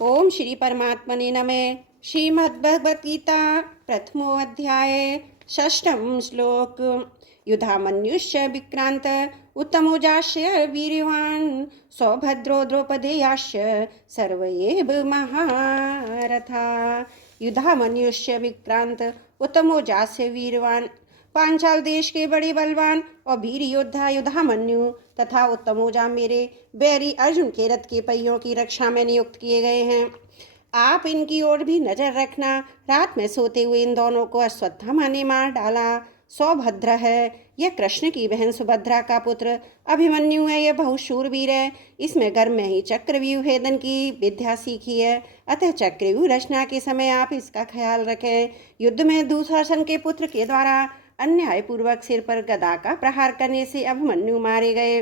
ओम श्री परमात्मने नमः। श्रीमद्भगवद्गीता प्रथमो अध्याय षष्ठम श्लोक। युधामन्युश्च विक्रांत उत्तमोजास्य वीर्यवान् सौभद्रो द्रौपदेयाश्च सर्व एव महारथा। युधामन्युश्च विक्रांत उत्तमोजास्य वीरवान। पांचाल देश के बड़े बलवान और वीर योद्धा युधामन्यु तथा उत्तमोजा मेरे बैरी अर्जुन के रथ के पहियों की रक्षा में नियुक्त किए गए हैं। आप इनकी ओर भी नजर रखना। रात में सोते हुए इन दोनों को अश्वत्थामा ने मार डाला। सौभद्र है, यह कृष्ण की बहन सुभद्रा का पुत्र। अभिमन्यु है, यह बहुत शूरवीर है। इसमें गर्भ में ही चक्रव्यूह भेदन की विद्या सीखी है। अतः चक्रव्यूह रचना के समय आप इसका ख्याल रखें। युद्ध में दुशासन के पुत्र के द्वारा अन्यायपूर्वक सिर पर गदा का प्रहार करने से अभिमन्यु मारे गए।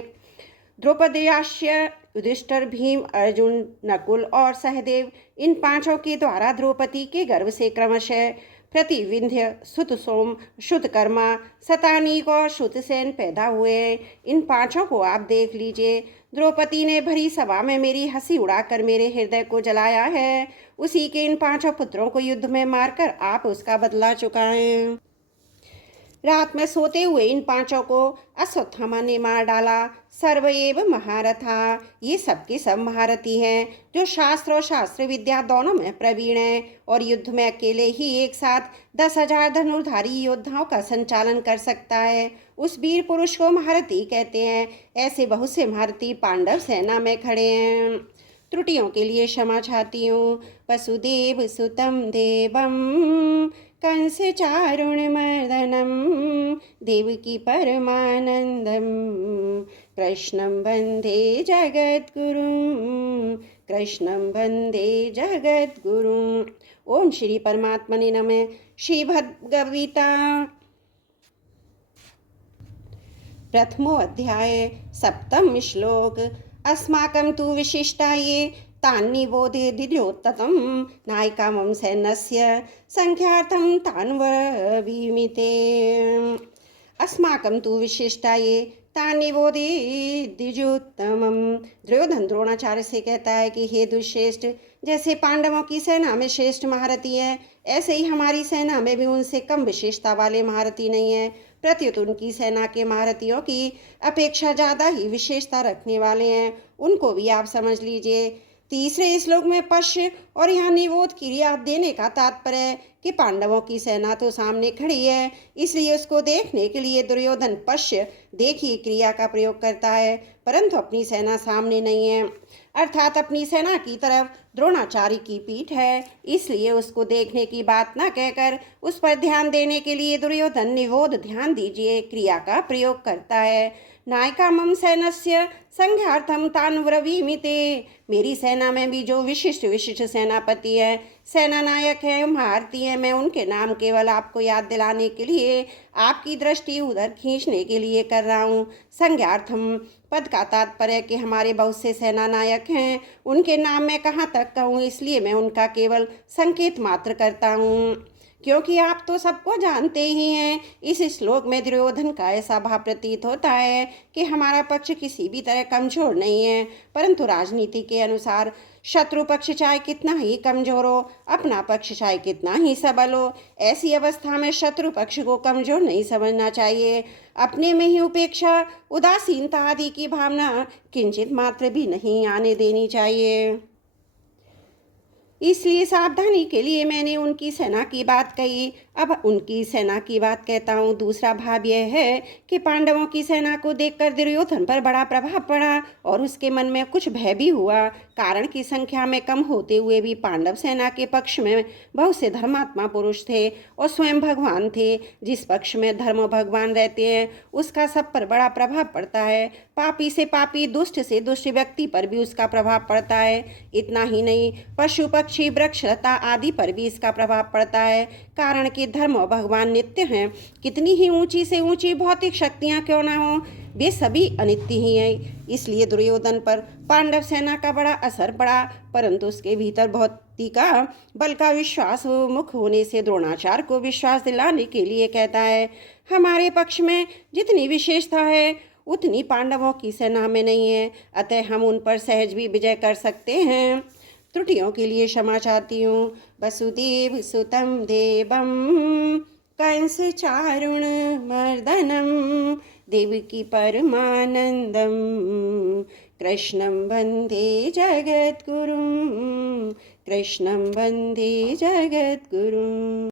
द्रौपदेयाश्य युधिष्ठिर, भीम, अर्जुन, नकुल और सहदेव, इन पांचों के द्वारा द्रौपदी के गर्भ से क्रमशः प्रतिविंध्य, सुतसोम, श्रुतकर्मा, शतानीक और श्रुतसेन पैदा हुए। इन पांचों को आप देख लीजिए। द्रौपदी ने भरी सभा में मेरी हंसी उड़ाकर मेरे हृदय को जलाया है। उसी के इन पांचों पुत्रों को युद्ध में मारकर आप उसका बदला चुकाएं। रात में सोते हुए इन पांचों को अश्वत्थामा ने मार डाला। सर्व एव महारथा, ये सबके सब महारथी हैं, जो शास्त्र और शास्त्र विद्या दोनों में प्रवीण हैं और युद्ध में अकेले ही एक साथ 10,000 धनुर्धारी योद्धाओं का संचालन कर सकता है। उस वीर पुरुष को महारथी कहते हैं। ऐसे बहुत से महारथी पांडव सेना में खड़े हैं। त्रुटियों के लिए क्षमा चाहती हूँ। वसुदेव सुतम देवम कंस चारुणमर्दनम देवकी परमानंदम कृष्णं वंदे जगद्गुरुं कृष्णं वंदे जगद्गुरुं। ओम श्री परमात्मने नमः। श्री भगवद्गीता प्रथमो अध्याय सप्तम श्लोक। अस्माकं तु विशिष्टाये तान्निबोधे दिव्योत्ततं नायकामं सैन्यस्य संख्यार्थं तान्ववीमिते। अस्माकं तु विशिष्टाये तान्निबोधे द्विजोत्तमं। दुर्योधन द्रोणाचार्य से कहता है कि हे दुश्रेष्ठ, जैसे पांडवों की सेना में श्रेष्ठ महारथी है, ऐसे ही हमारी सेना में भी उनसे कम विशेषता वाले महारथी नहीं है। प्रत्युत उनकी सेना के महारथियों की अपेक्षा ज़्यादा ही विशेषता रखने वाले हैं। उनको भी आप समझ लीजिए। तीसरे श्लोक में पश्य और यहाँ निबोध क्रिया देने का तात्पर्य है कि पांडवों की सेना तो सामने खड़ी है, इसलिए उसको देखने के लिए दुर्योधन पश्य देखी क्रिया का प्रयोग करता है, परंतु अपनी सेना सामने नहीं है, अर्थात अपनी सेना की तरफ द्रोणाचार्य की पीठ है, इसलिए उसको देखने की बात न कहकर उस पर ध्यान देने के लिए दुर्योधन निबोध ध्यान दीजिए क्रिया का प्रयोग करता है। नायकामं सैन्यस्य संघार्थम तान्ब्रवीमिते। मेरी सेना में भी जो विशिष्ट विशिष्ट सेनापति है, सेना नायक है, महारथी है, मैं उनके नाम केवल आपको याद दिलाने के लिए, आपकी दृष्टि उधर खींचने के लिए कर रहा हूँ। संज्ञार्थम पद का तात्पर्य कि हमारे बहुत से सेना नायक हैं, उनके नाम मैं कहाँ तक कहूँ, इसलिए मैं उनका केवल संकेत मात्र करता हूँ, क्योंकि आप तो सबको जानते ही हैं। इस श्लोक में दुर्योधन का ऐसा भाव प्रतीत होता है कि हमारा पक्ष किसी भी तरह कमजोर नहीं है, परंतु राजनीति के अनुसार शत्रु पक्ष चाहे कितना ही कमजोर हो, अपना पक्ष चाहे कितना ही सबल हो, ऐसी अवस्था में शत्रु पक्ष को कमजोर नहीं समझना चाहिए। अपने में ही उपेक्षा, उदासीनता आदि की भावना किंचित मात्र भी नहीं आने देनी चाहिए। इसलिए सावधानी के लिए मैंने उनकी सेना की बात कही। अब उनकी सेना की बात कहता हूँ। दूसरा भाव यह है कि पांडवों की सेना को देखकर दुर्योधन पर बड़ा प्रभाव पड़ा और उसके मन में कुछ भय भी हुआ, कारण की संख्या में कम होते हुए भी पांडव सेना के पक्ष में बहुत से धर्मात्मा पुरुष थे और स्वयं भगवान थे। जिस पक्ष में धर्म भगवान रहते हैं उसका सब पर बड़ा प्रभाव पड़ता है। पापी से पापी, दुष्ट से दुष्ट व्यक्ति पर भी उसका प्रभाव पड़ता है। इतना ही नहीं, पशु पक्षी वृक्ष लता आदि पर भी इसका प्रभाव पड़ता है, कारण कि धर्म और भगवान नित्य हैं। कितनी ही ऊंची से ऊंची भौतिक शक्तियां क्यों ना हो, वे सभी अनित्य ही हैं। इसलिए दुर्योधन पर पांडव सेना का बड़ा असर पड़ा, परंतु उसके भीतर भक्ति का बल का विश्वास मुख होने से द्रोणाचार्य को विश्वास दिलाने के लिए कहता है, हमारे पक्ष में जितनी विशेषता है उतनी पांडवों की सेना में नहीं है, अतः हम उन पर सहज भी विजय कर सकते हैं। त्रुटियों के लिए क्षमा चाहती हूँ। वसुदेव सुतं देवं कंस चारुण मर्दनम देवकी परमानंदम कृष्णं वन्दे जगद्गुरुं कृष्णं वन्दे जगद्गुरुम्।